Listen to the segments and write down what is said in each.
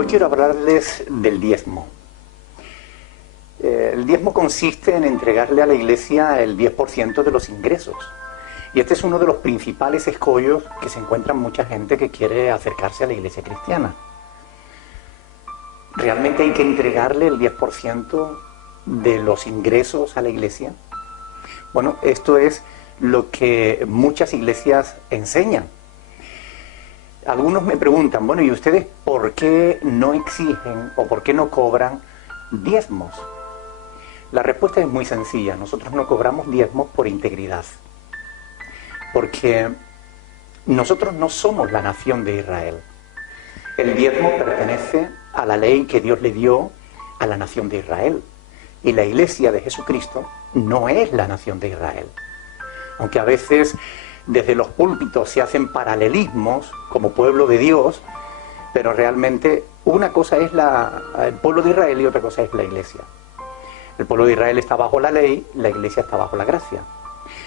Hoy quiero hablarles del diezmo. El diezmo consiste en entregarle a la Iglesia el 10% de los ingresos. Y este es uno de los principales escollos que se encuentra mucha gente que quiere acercarse a la Iglesia cristiana. ¿Realmente hay que entregarle el 10% de los ingresos a la Iglesia? Bueno, esto es lo que muchas iglesias enseñan. Algunos me preguntan, bueno, ¿y ustedes por qué no exigen o por qué no cobran diezmos? La respuesta es muy sencilla. Nosotros no cobramos diezmos por integridad. Porque nosotros no somos la nación de Israel. El diezmo pertenece a la ley que Dios le dio a la nación de Israel. Y la Iglesia de Jesucristo no es la nación de Israel. Aunque a veces desde los púlpitos se hacen paralelismos como pueblo de Dios, pero realmente una cosa es el pueblo de Israel y otra cosa es la Iglesia. El pueblo de Israel está bajo la ley, la Iglesia está bajo la gracia.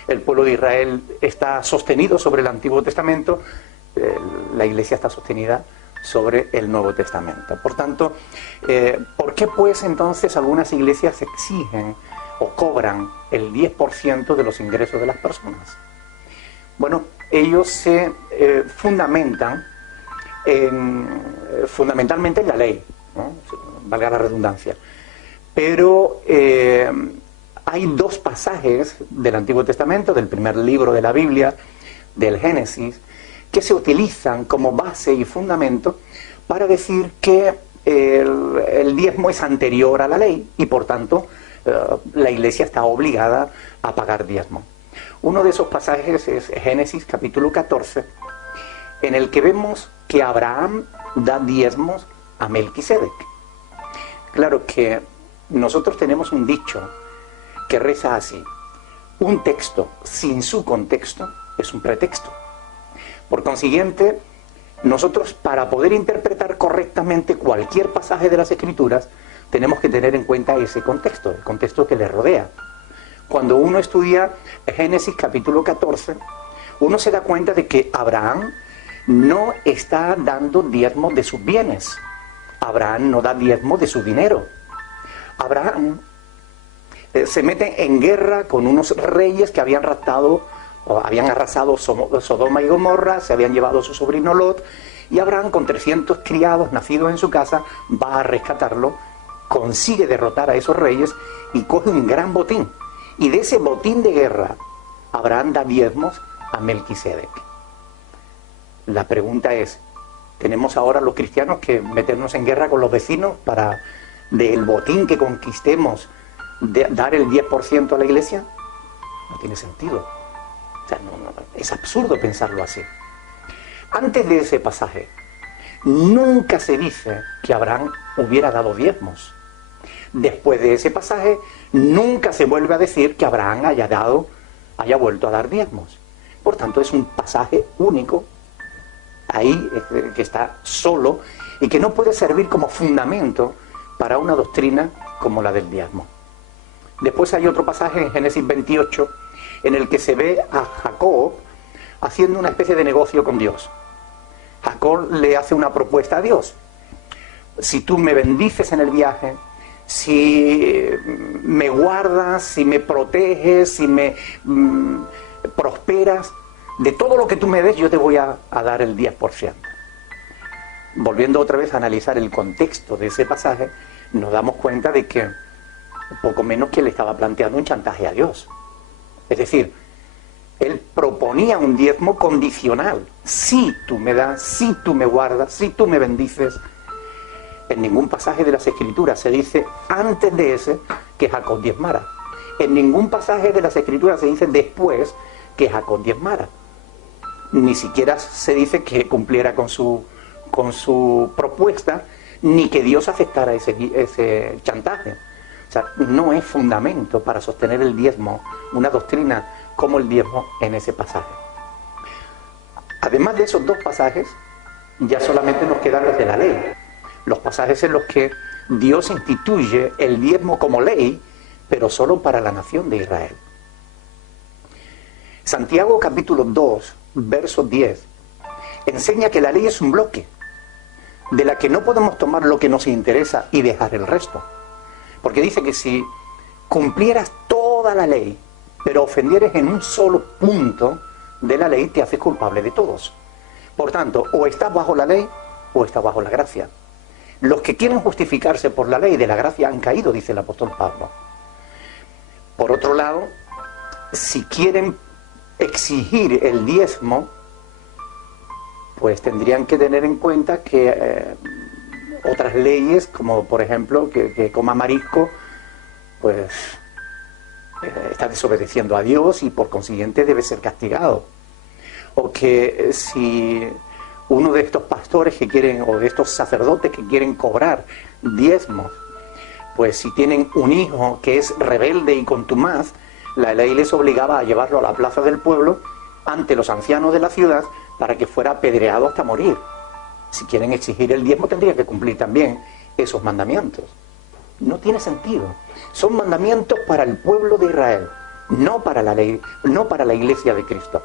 El pueblo de Israel está sostenido sobre el Antiguo Testamento, la Iglesia está sostenida sobre el Nuevo Testamento. Por tanto, ¿por qué pues entonces algunas iglesias exigen o cobran el 10% de los ingresos de las personas? Bueno, ellos se fundamentan fundamentalmente en la ley, ¿no? Valga la redundancia. Pero hay dos pasajes del Antiguo Testamento, del primer libro de la Biblia, del Génesis, que se utilizan como base y fundamento para decir que el diezmo es anterior a la ley y por tanto la Iglesia está obligada a pagar diezmo. Uno de esos pasajes es Génesis capítulo 14, en el que vemos que Abraham da diezmos a Melquisedec. Claro que nosotros tenemos un dicho que reza así: un texto sin su contexto es un pretexto. Por consiguiente, nosotros para poder interpretar correctamente cualquier pasaje de las Escrituras tenemos que tener en cuenta ese contexto, el contexto que le rodea. Cuando uno estudia Génesis capítulo 14, uno se da cuenta de que Abraham no está dando diezmo de sus bienes. Abraham no da diezmo de su dinero. Abraham se mete en guerra con unos reyes que habían arrasado Sodoma y Gomorra, se habían llevado a su sobrino Lot, y Abraham, con 300 criados nacidos en su casa, va a rescatarlo, consigue derrotar a esos reyes y coge un gran botín. Y de ese botín de guerra, Abraham da diezmos a Melquisedec. La pregunta es, ¿tenemos ahora los cristianos que meternos en guerra con los vecinos para del botín que conquistemos dar el 10% a la Iglesia? No tiene sentido. O sea, es absurdo pensarlo así. Antes de ese pasaje, nunca se dice que Abraham hubiera dado diezmos. Después de ese pasaje, nunca se vuelve a decir que Abraham haya vuelto a dar diezmos. Por tanto, es un pasaje único, ahí, que está solo, y que no puede servir como fundamento para una doctrina como la del diezmo. Después hay otro pasaje en Génesis 28, en el que se ve a Jacob haciendo una especie de negocio con Dios. Jacob le hace una propuesta a Dios: si tú me bendices en el viaje, si me guardas, si me proteges, si me prosperas, de todo lo que tú me des yo te voy a dar el 10%. Volviendo otra vez a analizar el contexto de ese pasaje, nos damos cuenta de que poco menos que le estaba planteando un chantaje a Dios. Es decir, él proponía un diezmo condicional. Si tú me das, si tú me guardas, si tú me bendices. En ningún pasaje de las Escrituras se dice antes de ese que Jacob diezmara. En ningún pasaje de las Escrituras se dice después que Jacob diezmara. Ni siquiera se dice que cumpliera con su propuesta, ni que Dios aceptara ese chantaje. O sea, no es fundamento para sostener el diezmo, una doctrina como el diezmo en ese pasaje. Además de esos dos pasajes, ya solamente nos quedan los de la ley. Los pasajes en los que Dios instituye el diezmo como ley, pero solo para la nación de Israel. Santiago capítulo 2, verso 10, enseña que la ley es un bloque. de la que no podemos tomar lo que nos interesa y dejar el resto. Porque dice que si cumplieras toda la ley, pero ofendieres en un solo punto de la ley, te haces culpable de todos. Por tanto, o estás bajo la ley o estás bajo la gracia. Los que quieren justificarse por la ley de la gracia han caído, dice el apóstol Pablo. Por otro lado, si quieren exigir el diezmo, pues tendrían que tener en cuenta que otras leyes, como por ejemplo que coma marisco, pues está desobedeciendo a Dios y por consiguiente debe ser castigado. O que si uno de estos pastores que quieren, o de estos sacerdotes que quieren cobrar diezmos, pues si tienen un hijo que es rebelde y contumaz, la ley les obligaba a llevarlo a la plaza del pueblo ante los ancianos de la ciudad para que fuera apedreado hasta morir. Si quieren exigir el diezmo, tendrían que cumplir también esos mandamientos. No tiene sentido. Son mandamientos para el pueblo de Israel, no para la ley, no para la iglesia de Cristo.